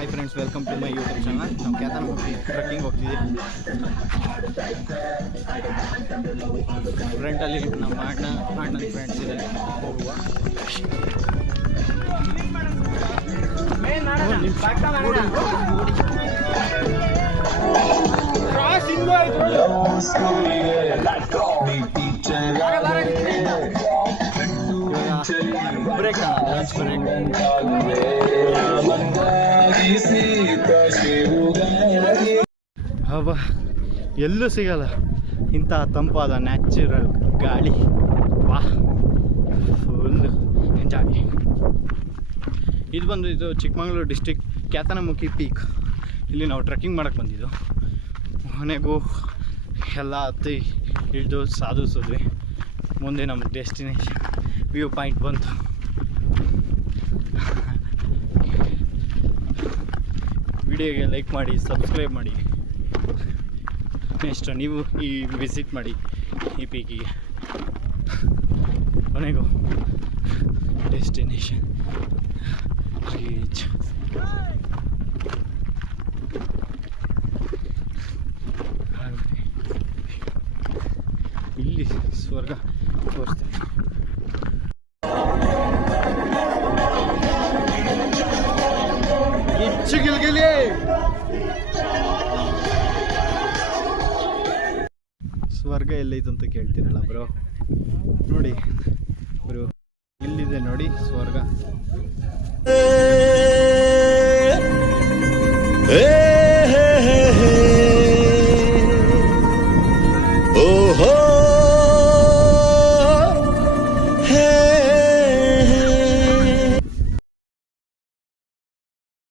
Hi friends, welcome to my YouTube channel. ನಾವು Kyatanamakki trekking ಹೋಗ್ತಿದ್ದೀವಿ. ಫ್ರೆಂಡಲ್ಲಿ ನಮ್ಮ ಅಣ್ಣನ ಫ್ರೆಂಡ್ಸ್ ಇದೆ. ಹೋಗುವ ಬ್ರೇಕ್ ಲಂಚ್ ಬ್ರೇಕ್. ಹಬ್ಬ ಎಲ್ಲೂ ಸಿಗಲ್ಲ ಇಂಥ ತಂಪಾದ ನ್ಯಾಚುರಲ್ ಗಾಳಿ. ವಾ, ಫುಲ್ ಎಂಜಾಯ್. ಇದು ಚಿಕ್ಕಮಗಳೂರು ಡಿಸ್ಟಿಕ್ ಕ್ಯಾತನಮಕ್ಕಿ ಪೀಕ್. ಇಲ್ಲಿ ನಾವು ಟ್ರೆಕ್ಕಿಂಗ್ ಮಾಡೋಕ್ಕೆ ಬಂದಿದ್ದು. ಮನೆಗೂ ಎಲ್ಲ ಹತ್ತಿ ಹಿಡಿದು ಸಾಧಿಸಿದ್ವಿ. ಮುಂದೆ ನಮ್ಮ ಡೆಸ್ಟಿನೇಷನ್ ವ್ಯೂ ಪಾಯಿಂಟ್ ಬಂತು. ವಿಡಿಯೋಗೆ ಲೈಕ್ ಮಾಡಿ, ಸಬ್ಸ್ಕ್ರೈಬ್ ಮಾಡಿ. ನೆಕ್ಸ್ಟ್ ನೀವು ಈ ವಿಸಿಟ್ ಮಾಡಿ ಈ ಪೀಕಿಗೆ. ಕೊನೆಗೂ ಡೆಸ್ಟಿನೇಷನ್ ರೀಚ್. ಇಲ್ಲಿ ಸ್ವರ್ಗ ತೋರಿಸ್ತೇನೆ. ಸ್ವರ್ಗ ಎಲ್ಲೈತೆ ಅಂತ ಕೇಳ್ತೀರಲ್ಲ ಬ್ರೋ, ನೋಡಿ ಬ್ರೋ, ಇಲ್ಲಿದೆ ನೋಡಿ ಸ್ವರ್ಗ.